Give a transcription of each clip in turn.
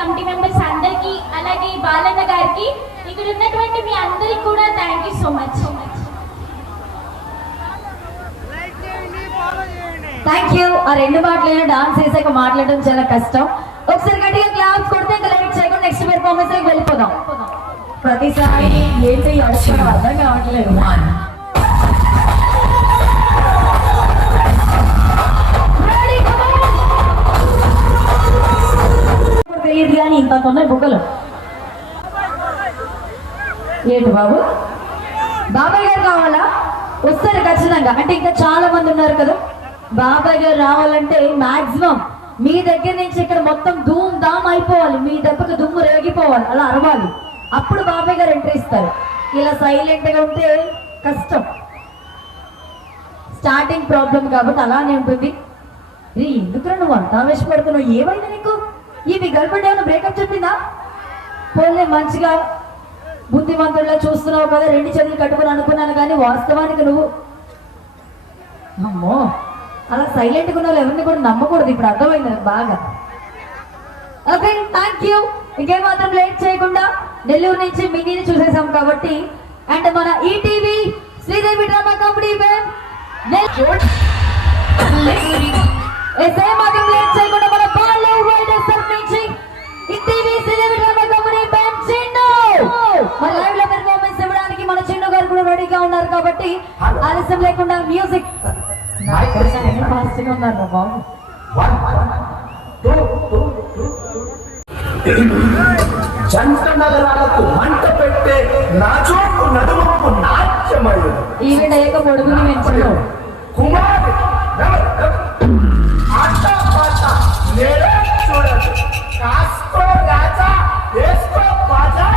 Committee members అందరికీ అలాగే బాలన్న గారికి ఇక్కడ ఉన్నటువంటి మీ అందరికి కూడా thank you so much. Thank you. ఆ రెండు మాటలైనా డాన్స్ చేసాక మాట్లాడడం చాలా కష్టం. ఒకసారి గట్టిగా క్లాప్స్ కొడితే ఇంకా లైట్ చేయకుండా నెక్స్ట్ పెర్ఫార్మెన్స్ లోకి వెళ్ళిపోదాం. ప్రతిసారి ఏంటి అడగడం అర్థం కావట్లేదు. తెలియదు కానీ ఇంత ఉన్నాయి బుక్కలు. ఏంటి బాబు, బాబాయ్ గారు కావాలా? వస్తారు ఖచ్చితంగా. అంటే ఇంకా చాలా మంది ఉన్నారు కదా. బాబాయ్ గారు రావాలంటే మాక్సిమం మీ దగ్గర నుంచి ఇక్కడ మొత్తం ధూమ్ ధామ్ అయిపోవాలి, మీ దెబ్బకి దుమ్ము రేగిపోవాలి, అలా అరవాలి. అప్పుడు బాబాయ్ గారు ఎంట్రీ ఇస్తారు. ఇలా సైలెంట్ గా ఉంటే కష్టం. స్టార్టింగ్ ప్రాబ్లం కాబట్టి అలానే ఉంటుంది. ఎందుకురా నువ్వు అంత ఆవేశపడుతున్నావు? ఏమైంది నీకు? ఈ గర్ల్ ఫ్రెండ్ ఏమైనా బ్రేకప్ చెప్పిందా? పోలే, మంచిగా బుద్ధిమంతుడిలా చూస్తున్నావు కదా, రెండు చేతులు కట్టుకుని అనుకున్నాను. కానీ వాస్తవానికి నువ్వు అమ్మో అలా సైలెంట్గా ఉన్న వాళ్ళు ఎవరిని కూడా నమ్మకూడదు. ఇప్పుడు అర్థమైంది నాకు బాగా. Okay, thank you. ఇంకేమాత్రం లేట్ చేయకుండా నెల్లూరు నుంచి మినీని చూసేసాం కాబట్టి అండ్ మన ఈటీవీ శ్రీదేవి డ్రామా కంపెనీ మాత్రం లేట్ చేయకుండా మన బాలు రైడర్స్ తరఫు నుంచి ETV Sridevi drama company band Chinnu మన లైవ్ లో పెర్ఫార్మెన్స్ ఇవ్వడానికి మన చిన్ను గారు కూడా రెడీగా ఉన్నారు. కాబట్టి ఆలస్యం లేకుండా మ్యూజిక్ ఉన్నారు బాబు. జంట నగరాలకు మంట పెట్టే నాచోకు నడుముకు నాట్యమయ్యు ఈవెంట్ అయ్యాక పొడుగుని పెంచు కుమారి ఆట పాట నేడే చూడదు. కాస్కో రాజా వేసుకో బాజా.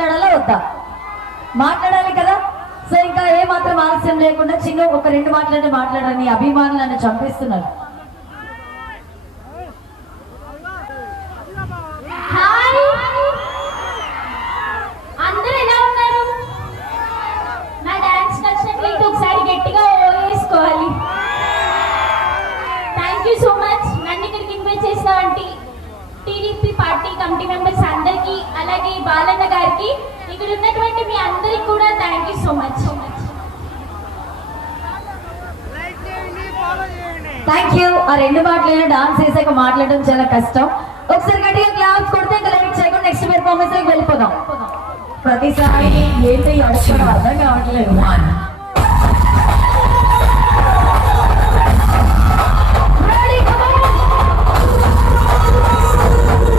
మాట్లాడాలా వద్దా? మాట్లాడాలి కదా. సో ఇంకా ఏ మాత్రం ఆలస్యం లేకుండా చిన్న ఒక 2 మాట్లాడని అభిమానులు నన్ను చంపేస్తున్నారు. హాయ్ అందరూ ఎలా ఉన్నారు? నా డాన్స్ నచ్చినట్లయితే ఒకసారి గట్టిగా వేసుకోవాలి. థ్యాంక్ యూ సో మచ్ నన్ను ఇక్కడికి ఇన్వైట్ చేసినటువంటి టీడీపీ పార్టీ కమిటీ మెంబర్స్ అందరికీ, అలాగే బాలన్న గారికి, ఇక్కడ ఉన్నటువంటి మీ అందరికి కూడా thank you so much. Thank you. ఆ 2 మాటలు డాన్స్ చేసాక మాట్లాడడం చాలా కష్టం. ఒకసారి గట్టిగా క్లాప్స్ కొడితే ఇంకా లైక్ చేయకుండా నెక్స్ట్ పెర్ఫార్మెన్స్ వెళ్ళిపోదాం. ప్రతిసారి ఏంటి అడగడం అర్థం కావట్లేదు.